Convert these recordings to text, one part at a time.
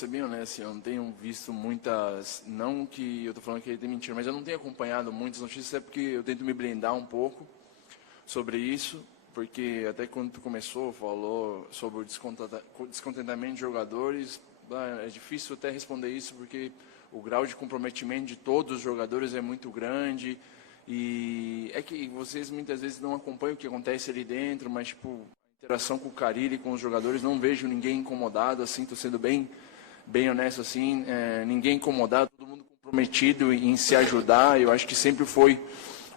ser bem honesto, eu não tenho visto muitas, não que eu tô falando que ele tem mentira, mas eu não tenho acompanhado muitas notícias, é porque eu tento me blindar um pouco sobre isso, porque até quando tu começou, falou sobre o descontentamento de jogadores, é difícil até responder isso, porque o grau de comprometimento de todos os jogadores é muito grande, e é que vocês muitas vezes não acompanham o que acontece ali dentro, mas tipo, a interação com o Carille, com os jogadores, não vejo ninguém incomodado, assim, tô sendo bem honesto, assim, ninguém incomodado, todo mundo comprometido em se ajudar. Eu acho que sempre foi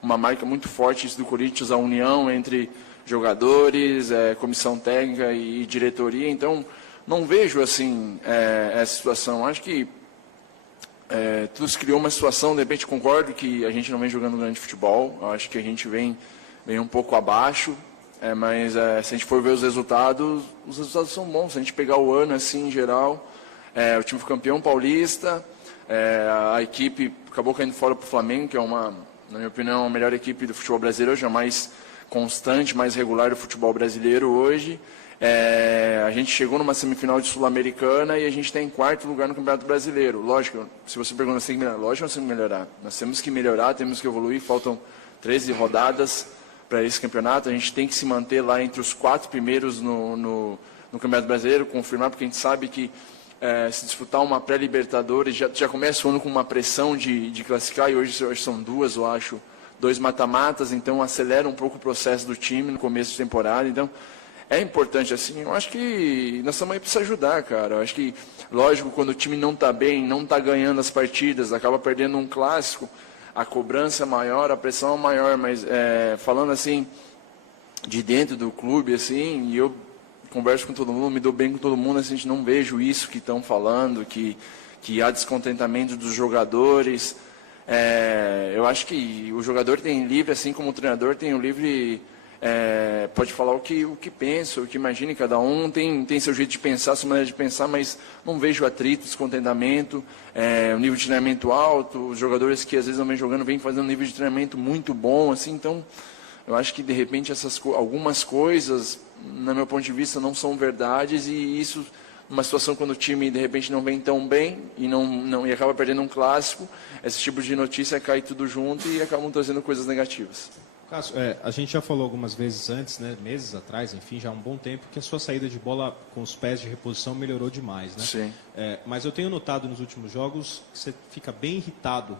uma marca muito forte isso do Corinthians, a união entre jogadores, comissão técnica e diretoria. Então, não vejo assim essa situação. Acho que tudo se criou uma situação, de repente concordo que a gente não vem jogando grande futebol, acho que a gente vem um pouco abaixo, mas se a gente for ver os resultados são bons. Se a gente pegar o ano assim em geral, o time foi campeão paulista, a equipe acabou caindo fora para o Flamengo, que é uma, na minha opinião, a melhor equipe do futebol brasileiro hoje, a mais constante, mais regular do futebol brasileiro hoje. A gente chegou numa semifinal de Sul-Americana e a gente está em quarto lugar no Campeonato Brasileiro. Lógico, se você pergunta se tem que melhorar, lógico que nós temos que melhorar. Nós temos que melhorar, temos que evoluir, faltam 13 rodadas para esse campeonato. A gente tem que se manter lá entre os 4 primeiros no Campeonato Brasileiro, confirmar, porque a gente sabe que se disputar uma pré-Libertadores, já começa o ano com uma pressão de classificar, e hoje são 2, eu acho, 2 mata-matas, então acelera um pouco o processo do time no começo de temporada. Então, é importante, assim, eu acho que nós estamos aí para se ajudar, cara. Eu acho que, lógico, quando o time não está bem, não está ganhando as partidas, acaba perdendo um clássico, a cobrança é maior, a pressão é maior, mas falando assim, de dentro do clube, assim, e eu converso com todo mundo, me dou bem com todo mundo, assim, a gente não vejo isso que estão falando, que há descontentamento dos jogadores. Eu acho que o jogador tem livre, assim como o treinador tem o livre, pode falar o que pensa, o que imagina, cada um tem seu jeito de pensar, sua maneira de pensar, mas não vejo atrito, descontentamento, um nível de treinamento alto, os jogadores que às vezes não vêm jogando, vêm fazendo um nível de treinamento muito bom, assim, então eu acho que de repente algumas coisas, no meu ponto de vista, não são verdades, e isso, numa situação quando o time de repente não vem tão bem e acaba perdendo um clássico, esse tipo de notícia cai tudo junto e acabam trazendo coisas negativas. Cássio, a gente já falou algumas vezes antes, né, meses atrás, enfim, já há um bom tempo, que a sua saída de bola com os pés de reposição melhorou demais, né? Sim. Mas eu tenho notado nos últimos jogos que você fica bem irritado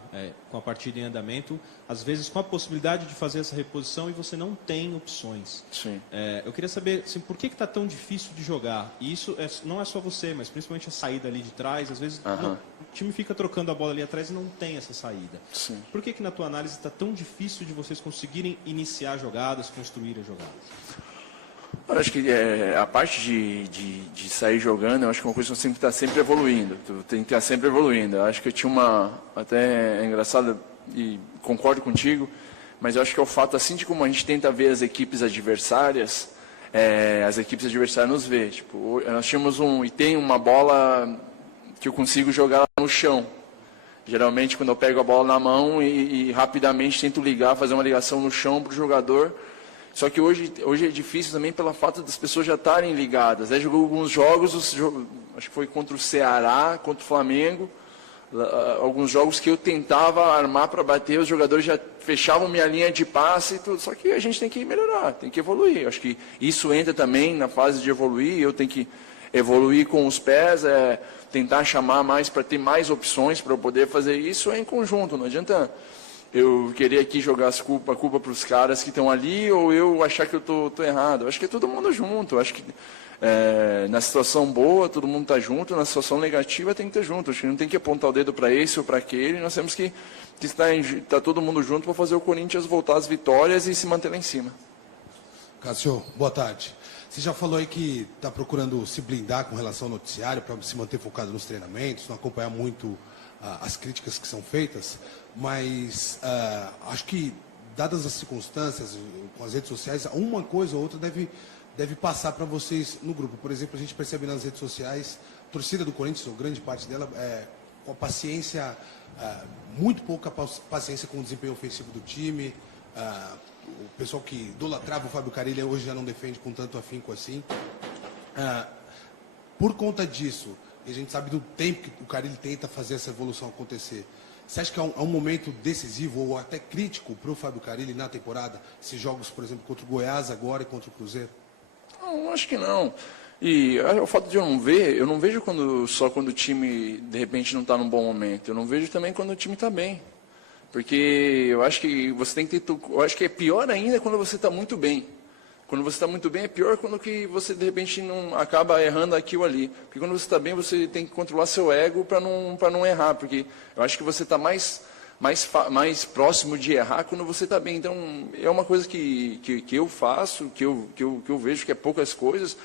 com a partida em andamento, às vezes com a possibilidade de fazer essa reposição e você não tem opções. Sim. Eu queria saber assim, por que está tão difícil de jogar? E isso não é só você, mas principalmente a saída ali de trás, às vezes o time fica trocando a bola ali atrás e não tem essa saída. Sim. Por que na tua análise está tão difícil de vocês conseguirem iniciar jogadas, construir as jogadas? Eu acho que a parte de sair jogando, eu acho que é uma coisa que você tem que estar sempre evoluindo. Tu tem que estar sempre evoluindo. Eu acho que eu tinha até é engraçado, e concordo contigo, mas eu acho que é o fato, assim de como a gente tenta ver as equipes adversárias, as equipes adversárias nos vê. Tipo, nós tínhamos tem uma bola que eu consigo jogar no chão. Geralmente, quando eu pego a bola na mão e rapidamente tento fazer uma ligação no chão para o jogador. Só que hoje é difícil também pelo fato das pessoas já estarem ligadas. Jogou alguns jogos, acho que foi contra o Ceará, contra o Flamengo, alguns jogos que eu tentava armar para bater, os jogadores já fechavam minha linha de passe e tudo. Só que a gente tem que melhorar, tem que evoluir. Acho que isso entra também na fase de evoluir, eu tenho que evoluir com os pés, tentar chamar mais para ter mais opções para eu poder fazer isso em conjunto. Não adianta eu querer aqui jogar a culpa para os caras que estão ali, ou eu achar que eu tô errado. Eu acho que é todo mundo junto. Eu acho que na situação boa todo mundo está junto, na situação negativa tem que estar junto. Acho que não tem que apontar o dedo para esse ou para aquele. Nós temos que estar todo mundo junto para fazer o Corinthians voltar às vitórias e se manter lá em cima. Cássio, boa tarde. Você já falou aí que está procurando se blindar com relação ao noticiário para se manter focado nos treinamentos, não acompanhar muito as críticas que são feitas, mas acho que, dadas as circunstâncias, com as redes sociais, uma coisa ou outra deve passar para vocês no grupo. Por exemplo, a gente percebe nas redes sociais, a torcida do Corinthians, ou grande parte dela, com a paciência, muito pouca paciência com o desempenho ofensivo do time. O pessoal que idolatrava o Fábio Carille hoje já não defende com tanto afinco assim. Por conta disso, E a gente sabe do tempo que o Carille tenta fazer essa evolução acontecer. Você acha que é um momento decisivo ou até crítico para o Fábio Carille na temporada? Esses jogos, por exemplo, contra o Goiás agora e contra o Cruzeiro? Não, acho que não. E o fato de eu não vejo só quando o time, de repente, não está num bom momento. Eu não vejo também quando o time está bem. Porque eu acho que você tem que ter... Eu acho que é pior ainda quando você está muito bem. Quando você está muito bem, é pior quando que você, de repente, não acaba errando aqui ou ali. Porque quando você está bem, você tem que controlar seu ego para não errar. Porque eu acho que você está mais próximo de errar quando você está bem. Então, é uma coisa que eu faço, que eu vejo que é poucas coisas,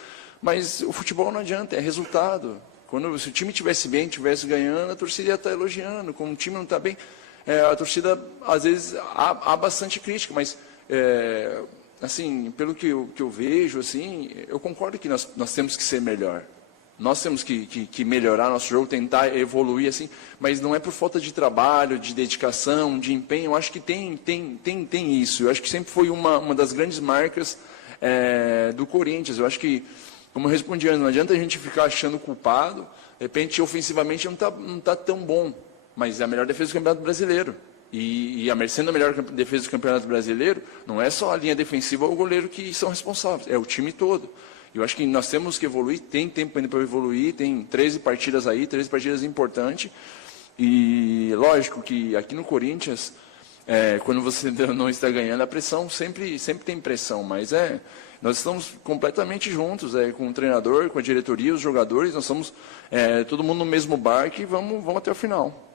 mas o futebol não adianta, é resultado. Se o time estivesse bem, estivesse ganhando, a torcida ia estar elogiando. Como o time não está bem, a torcida, às vezes, há bastante crítica, mas... assim, pelo que eu vejo, assim, eu concordo que nós temos que ser melhor. Nós temos que melhorar nosso jogo, tentar evoluir, assim, mas não é por falta de trabalho, de dedicação, de empenho. Eu acho que tem isso. Eu acho que sempre foi uma das grandes marcas do Corinthians. Eu acho que, como eu respondi antes, não adianta a gente ficar achando culpado. De repente, ofensivamente, não tá tão bom, mas é a melhor defesa do Campeonato Brasileiro. E sendo a melhor defesa do Campeonato Brasileiro, não é só a linha defensiva ou o goleiro que são responsáveis, é o time todo. Eu acho que nós temos que evoluir, tem tempo ainda para evoluir, tem 13 partidas aí, 13 partidas importantes. E lógico que aqui no Corinthians, quando você não está ganhando, a pressão sempre tem pressão, mas nós estamos completamente juntos, com o treinador, com a diretoria, os jogadores, nós somos todo mundo no mesmo barco e vamos até o final.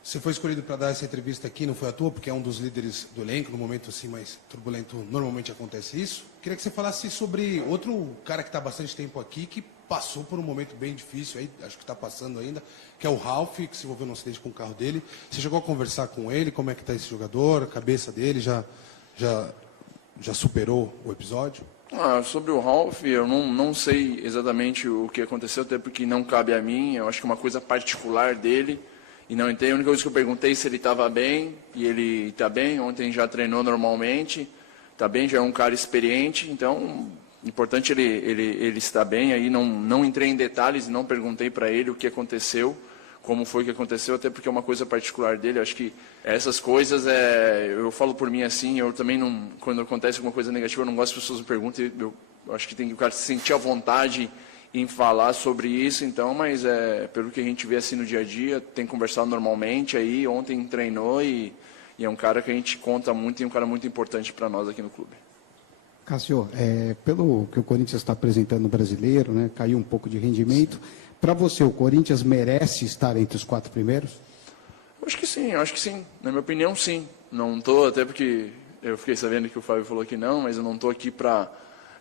Você foi escolhido para dar essa entrevista aqui, não foi à toa, porque é um dos líderes do elenco, no momento assim mais turbulento, normalmente acontece isso. Queria que você falasse sobre outro cara que está há bastante tempo aqui, que passou por um momento bem difícil, aí, acho que está passando ainda, que é o Ralf, que se envolveu num acidente com o carro dele. Você chegou a conversar com ele, como é que está esse jogador, a cabeça dele, já superou o episódio? Sobre o Ralf, eu não sei exatamente o que aconteceu, até porque não cabe a mim, eu acho que é uma coisa particular dele. E não entendo, a única coisa que eu perguntei se ele estava bem, e ele está bem, ontem já treinou normalmente, está bem, já é um cara experiente, então, importante ele estar bem, aí não entrei em detalhes e não perguntei para ele o que aconteceu, como foi que aconteceu, até porque é uma coisa particular dele, acho que essas coisas, eu falo por mim assim, eu também não, quando acontece alguma coisa negativa, eu não gosto que as pessoas me perguntem, eu acho que tem que o cara se sentir à vontade em falar sobre isso, então, mas pelo que a gente vê assim no dia a dia, tem conversado normalmente aí, ontem treinou e é um cara que a gente conta muito e um cara muito importante para nós aqui no clube. Cássio, pelo que o Corinthians está apresentando no Brasileiro, né, caiu um pouco de rendimento, para você o Corinthians merece estar entre os 4 primeiros? Eu acho que sim, na minha opinião sim, não estou, até porque eu fiquei sabendo que o Fábio falou que não, mas eu não estou aqui para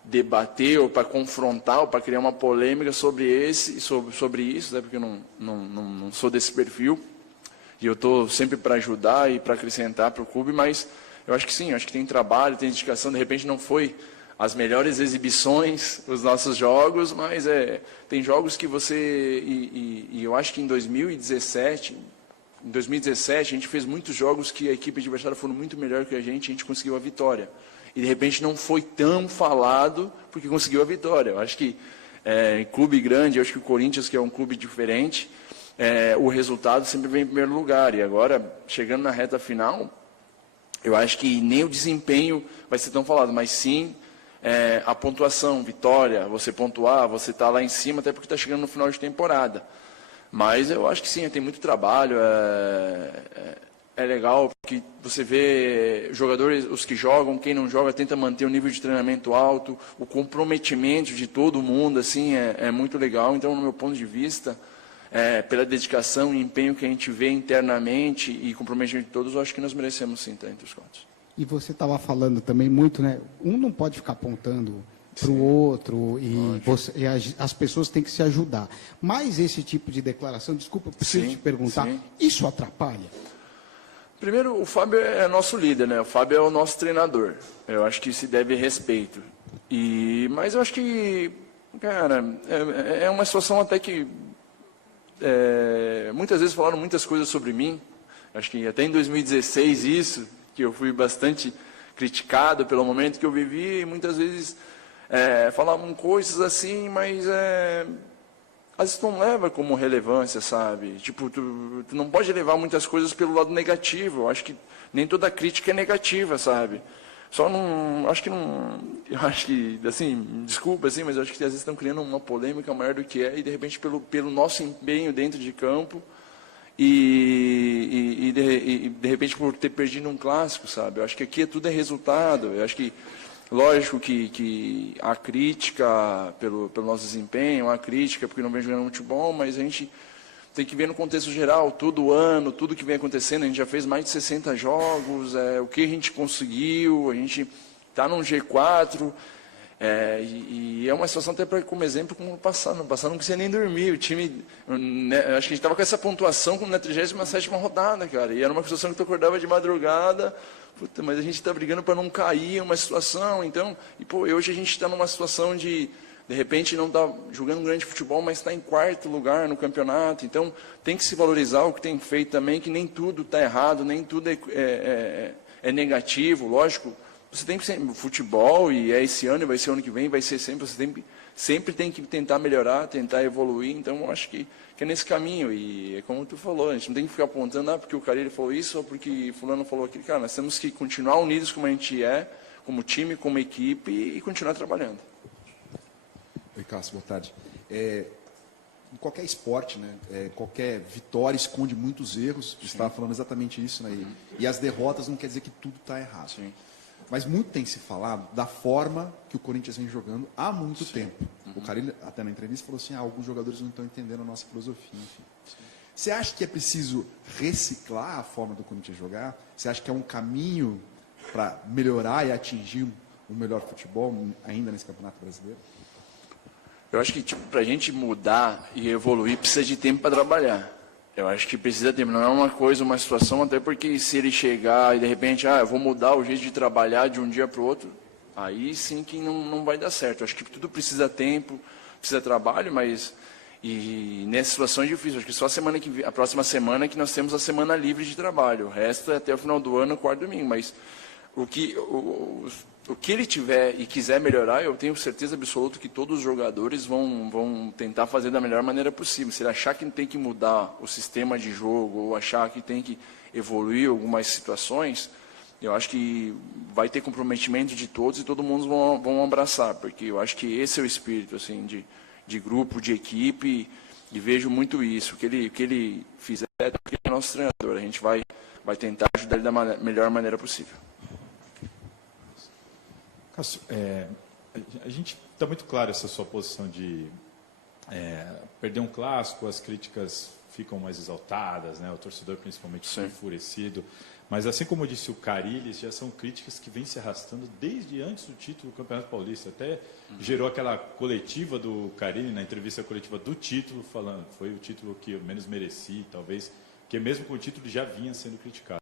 debater ou para confrontar ou para criar uma polêmica sobre isso, né, porque eu não sou desse perfil e eu estou sempre para ajudar e para acrescentar para o clube, mas eu acho que sim, eu acho que tem trabalho, tem dedicação, de repente não foi as melhores exibições os nossos jogos, mas tem jogos que você, e eu acho que em 2017 a gente fez muitos jogos que a equipe adversária foram muito melhor que a gente conseguiu a vitória. E de repente não foi tão falado porque conseguiu a vitória. Eu acho que em clube grande, eu acho que o Corinthians, que é um clube diferente, o resultado sempre vem em primeiro lugar. E agora, chegando na reta final, eu acho que nem o desempenho vai ser tão falado, mas sim a pontuação, vitória, você pontuar, você está lá em cima, até porque está chegando no final de temporada. Mas eu acho que sim, tem muito trabalho, é legal porque você vê jogadores, os que jogam, quem não joga, tenta manter o nível de treinamento alto, o comprometimento de todo mundo, assim, é muito legal. Então, no meu ponto de vista, pela dedicação e empenho que a gente vê internamente e comprometimento de todos, eu acho que nós merecemos sim estar entre os 4. E você estava falando também muito, né? Um não pode ficar apontando para o outro e as pessoas têm que se ajudar. Mas esse tipo de declaração, desculpa, preciso te perguntar, isso atrapalha? Primeiro, o Fábio é nosso líder, né? O Fábio é o nosso treinador. Eu acho que se deve respeito. Mas eu acho que, cara, é uma situação até que muitas vezes falaram muitas coisas sobre mim. Acho que até em 2016 isso, que eu fui bastante criticado pelo momento que eu vivi, e muitas vezes falavam coisas assim, mas às vezes tu não leva como relevância, sabe? Tipo, tu não pode levar muitas coisas pelo lado negativo. Eu acho que nem toda crítica é negativa, sabe? Só não, acho que, assim, desculpa, assim, mas eu acho que às vezes estão criando uma polêmica maior do que é, e de repente pelo nosso empenho dentro de campo, e de repente por ter perdido um clássico, sabe? Eu acho que aqui tudo é resultado. Eu acho que, lógico que há crítica pelo nosso desempenho, há crítica porque não vem jogando futebol, mas a gente tem que ver no contexto geral, todo ano, tudo que vem acontecendo. A gente já fez mais de 60 jogos, o que a gente conseguiu, a gente está num G4, e é uma situação até para como exemplo como no passado. No passado não conseguia nem dormir, o time, né, acho que a gente estava com essa pontuação como na 37ª rodada, cara, e era uma situação que tu acordava de madrugada, puta, mas a gente está brigando para não cair, uma situação, então, e pô, hoje a gente está numa situação de repente não está jogando um grande futebol, mas está em 4º lugar no campeonato. Então, tem que se valorizar o que tem feito também, que nem tudo está errado, nem tudo é negativo. Lógico, você tem que ser futebol, e é esse ano, e vai ser ano que vem, vai ser sempre, você sempre tem que tentar melhorar, tentar evoluir. Então, eu acho que é nesse caminho. E é como tu falou, a gente não tem que ficar apontando, porque o Carille falou isso, ou porque fulano falou aquilo. Cara, nós temos que continuar unidos como a gente é, como time, como equipe, e continuar trabalhando. Oi, Cássio, boa tarde. Em qualquer esporte, né, qualquer vitória esconde muitos erros. Você estava falando exatamente isso, né? E as derrotas não quer dizer que tudo está errado. Sim. Mas muito tem se falado da forma que o Corinthians vem jogando há muito tempo. O Carille, até na entrevista, falou assim, alguns jogadores não estão entendendo a nossa filosofia. Enfim. Você acha que é preciso reciclar a forma do Corinthians jogar? Você acha que é um caminho para melhorar e atingir um melhor futebol ainda nesse Campeonato Brasileiro? Eu acho que para a gente mudar e evoluir precisa de tempo para trabalhar. Eu acho que precisa de tempo, não é uma coisa, uma situação, até porque se ele chegar e de repente, eu vou mudar o jeito de trabalhar de um dia para o outro, aí sim que não vai dar certo. Eu acho que tudo precisa tempo, precisa trabalho, mas e nessa situação é difícil. Eu acho que só a próxima semana que nós temos a semana livre de trabalho. O resto é até o final do ano, 4º domingo. Mas o que ele tiver e quiser melhorar, eu tenho certeza absoluta que todos os jogadores vão tentar fazer da melhor maneira possível. Se ele achar que tem que mudar o sistema de jogo ou achar que tem que evoluir algumas situações, eu acho que vai ter comprometimento de todos e todo mundo vão abraçar, porque eu acho que esse é o espírito assim, de grupo, de equipe, e vejo muito isso. O que ele fizer, porque ele é nosso treinador, a gente vai tentar ajudar ele da melhor maneira possível. Cássio, a gente está muito claro essa sua posição de perder um clássico, as críticas ficam mais exaltadas, né? O torcedor principalmente fica enfurecido, mas assim como disse o Carille, já são críticas que vêm se arrastando desde antes do título do Campeonato Paulista, até gerou aquela coletiva do Carille, na entrevista coletiva do título, falando foi o título que eu menos mereci, talvez, que mesmo com o título já vinha sendo criticado.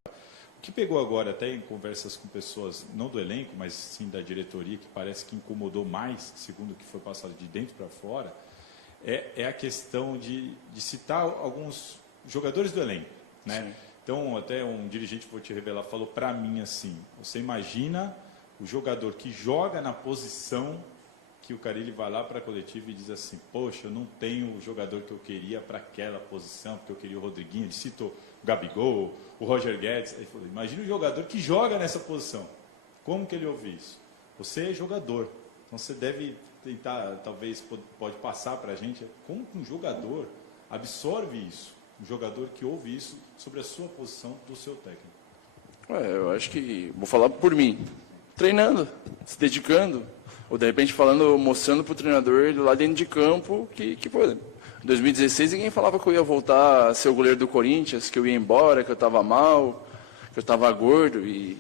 O que pegou agora, até em conversas com pessoas, não do elenco, mas sim da diretoria, que parece que incomodou mais, segundo o que foi passado de dentro para fora, é a questão de citar alguns jogadores do elenco, né? Sim. Então, até um dirigente, vou te revelar, falou para mim assim, você imagina o jogador que joga na posição que o Carille vai lá para a coletiva e diz assim, poxa, eu não tenho o jogador que eu queria para aquela posição, porque eu queria o Rodriguinho, ele citou o Gabigol, o Roger Guedes, aí falou, imagina o jogador que joga nessa posição, como que ele ouve isso? Você é jogador, então você deve tentar, talvez pode passar para a gente, como que um jogador absorve isso, um jogador que ouve isso sobre a sua posição do seu técnico? Eu acho que, vou falar por mim, treinando, se dedicando, ou de repente mostrando para o treinador lá dentro de campo que pô, em 2016 ninguém falava que eu ia voltar a ser o goleiro do Corinthians, que eu ia embora, que eu estava mal, que eu estava gordo, e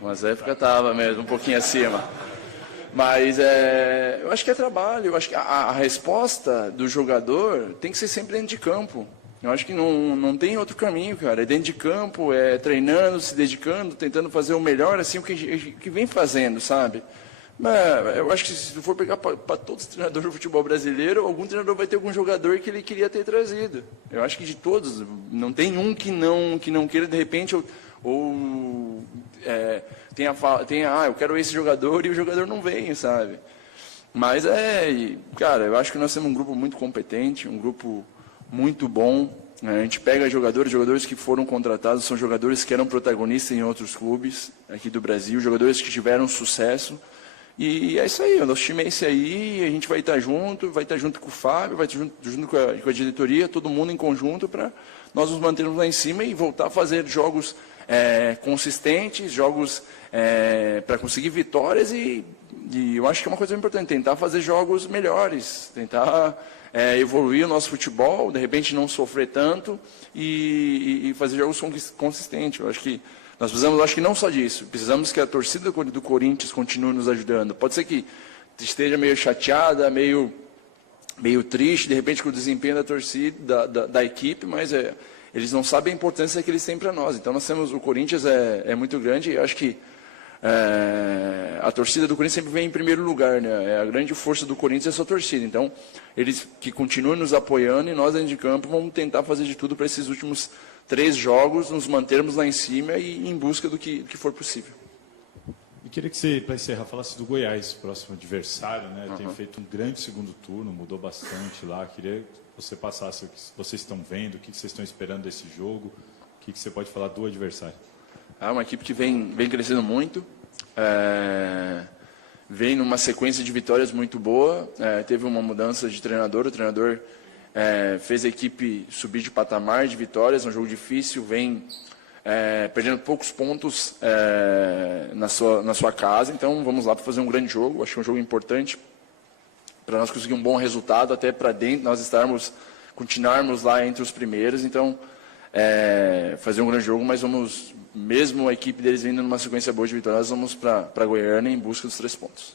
umas épocas estava mesmo, um pouquinho acima. Mas eu acho que é trabalho, eu acho que a resposta do jogador tem que ser sempre dentro de campo. Eu acho que não tem outro caminho, cara. É dentro de campo, é treinando, se dedicando, tentando fazer o melhor, assim, o que vem fazendo, sabe? Mas eu acho que se for pegar para todos os treinadores do futebol brasileiro, algum treinador vai ter algum jogador que ele queria ter trazido. Eu acho que de todos, não tem um que não queira, de repente, eu quero esse jogador e o jogador não vem, sabe? Mas cara, eu acho que nós temos um grupo muito competente, um grupo muito bom. A gente pega jogadores que foram contratados, são jogadores que eram protagonistas em outros clubes aqui do Brasil, jogadores que tiveram sucesso. E é isso aí, o nosso time é esse aí, a gente vai estar junto com o Fábio, vai estar junto com a diretoria, todo mundo em conjunto para nós nos mantermos lá em cima e voltar a fazer jogos consistentes, jogos para conseguir vitórias e eu acho que é uma coisa importante, tentar fazer jogos melhores, tentar evoluir o nosso futebol, de repente não sofrer tanto e fazer jogos consistentes. Eu acho que nós precisamos, acho que não só disso, precisamos que a torcida do Corinthians continue nos ajudando. Pode ser que esteja meio chateada, meio triste, de repente, com o desempenho da torcida, da equipe, mas eles não sabem a importância que eles têm para nós. Então, nós temos, o Corinthians é muito grande e eu acho que a torcida do Corinthians sempre vem em primeiro lugar, né? A grande força do Corinthians é a sua torcida. Então, eles que continuam nos apoiando e nós, dentro de campo, vamos tentar fazer de tudo para esses últimos 3 jogos, nos mantermos lá em cima e em busca do que for possível. E queria que você, para encerrar, falasse do Goiás, próximo adversário, né? Tem feito um grande segundo turno, mudou bastante lá. Queria que você passasse o que vocês estão vendo, o que vocês estão esperando desse jogo, o que você pode falar do adversário. É uma equipe que vem crescendo muito, vem numa sequência de vitórias muito boa, teve uma mudança de treinador, o treinador fez a equipe subir de patamar de vitórias, um jogo difícil, vem perdendo poucos pontos na sua casa, então vamos lá para fazer um grande jogo, acho que é um jogo importante para nós conseguir um bom resultado, até para dentro nós continuarmos lá entre os primeiros, então fazer um grande jogo, mas vamos, mesmo a equipe deles vindo numa sequência boa de vitórias, vamos para Goiânia em busca dos 3 pontos.